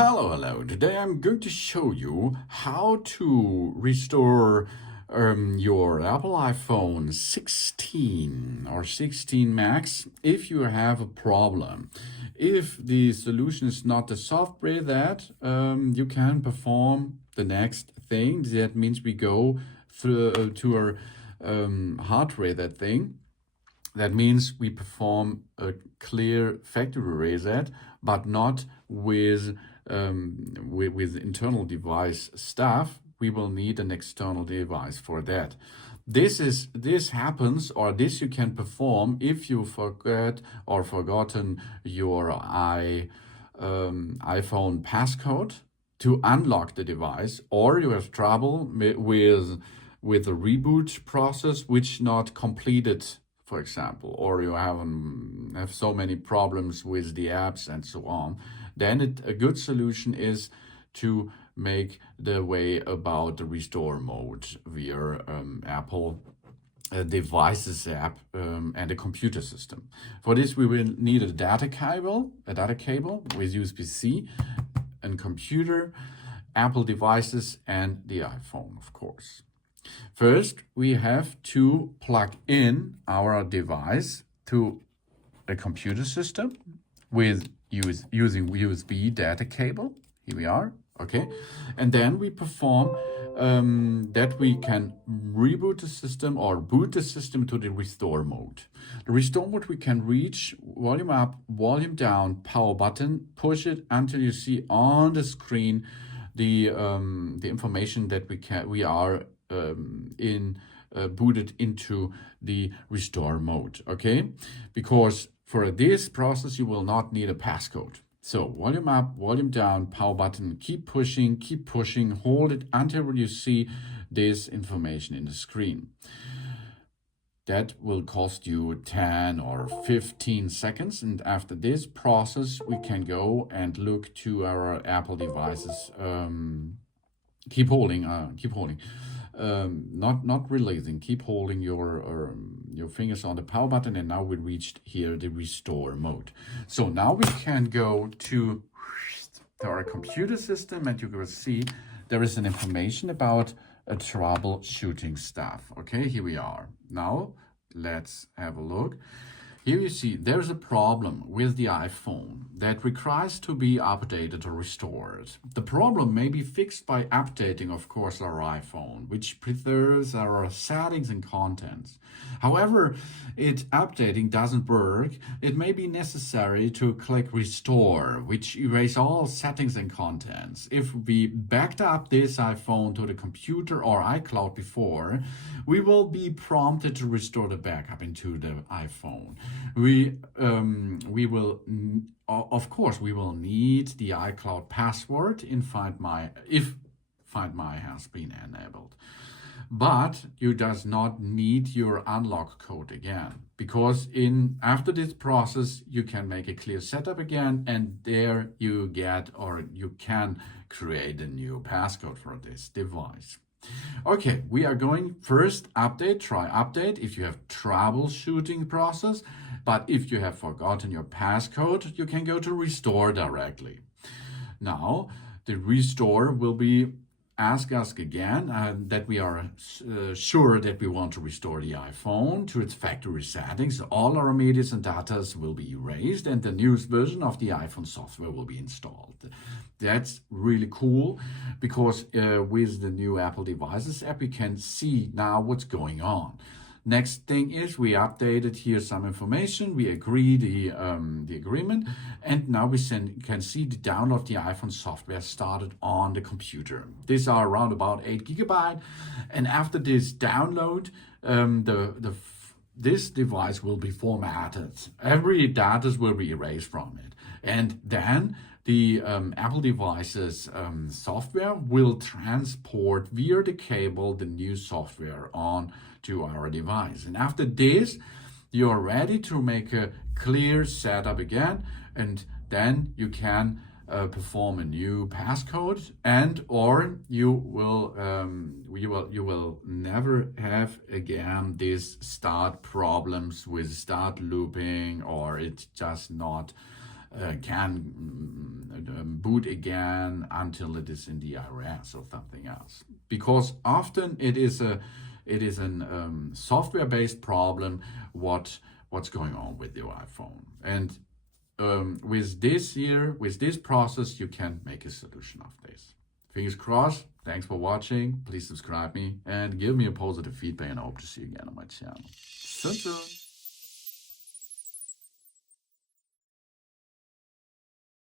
Hello. Today I'm going to show you how to restore your Apple iPhone 16 or 16 Max if you have a problem. If the solution is not the software that you can perform the next thing, that means we go through to our hardware that thing. That means we perform a clear factory reset, but not with internal device stuff. We will need an external device for that. This happens, or this you can perform if you forget or forgotten your iPhone passcode to unlock the device, or you have trouble with the reboot process which not completed, for example, or you have so many problems with the apps and so on, then a good solution is to make the way about the restore mode via Apple devices app and a computer system. For this, we will need a data cable with USB-C, and computer, Apple devices, and the iPhone, of course. First, we have to plug in our device to a computer system with using USB data cable. Here we are, okay? And then we perform that we can reboot the system or boot the system to the restore mode. The restore mode, we can reach volume up, volume down, power button, push it until you see on the screen the information that we are booted into the restore mode, okay? Because for this process, you will not need a passcode. So volume up, volume down, power button, keep pushing, hold it until you see this information in the screen. That will cost you 10 or 15 seconds. And after this process, we can go and look to our Apple devices. Keep holding. Not releasing. Keep holding your fingers on the power button, and now we reached here the restore mode. So now we can go to our computer system, and you will see there is an information about a troubleshooting stuff. Okay, here we are. Now let's have a look. Here you see there's a problem with the iPhone that requires to be updated or restored. The problem may be fixed by updating, of course, our iPhone, which preserves our settings and contents. However, updating doesn't work. It may be necessary to click restore, which erases all settings and contents. If we backed up this iPhone to the computer or iCloud before, we will be prompted to restore the backup into the iPhone. We will, of course, we will need the iCloud password if Find My has been enabled. But you does not need your unlock code again, because after this process you can make a clear setup again, and there you can create a new passcode for this device. Okay, we are going first try update if you have troubleshooting process, but if you have forgotten your passcode, you can go to restore directly. Now, the restore will be ask us again that we are sure that we want to restore the iPhone to its factory settings. All our media and data will be erased, and the newest version of the iPhone software will be installed. That's really cool, because with the new Apple devices app, we can see now what's going on. Next thing is we updated here some information. We agree the agreement, and now we can see the download the iPhone software started on the computer. These are around about 8 GB, and after this download, this device will be formatted. Every data will be erased from it, and then the Apple devices software will transport via the cable the new software on to our device. And after this, you are ready to make a clear setup again, and then you can perform a new passcode, or you will never have again this start problems with start looping, or it's just not can boot again until it is in DRS or something else. Because often it is a software-based problem what's going on with your iPhone. And with this process, you can make a solution of this. Fingers crossed. Thanks for watching. Please subscribe me and give me a positive feedback, and I hope to see you again on my channel. Soon.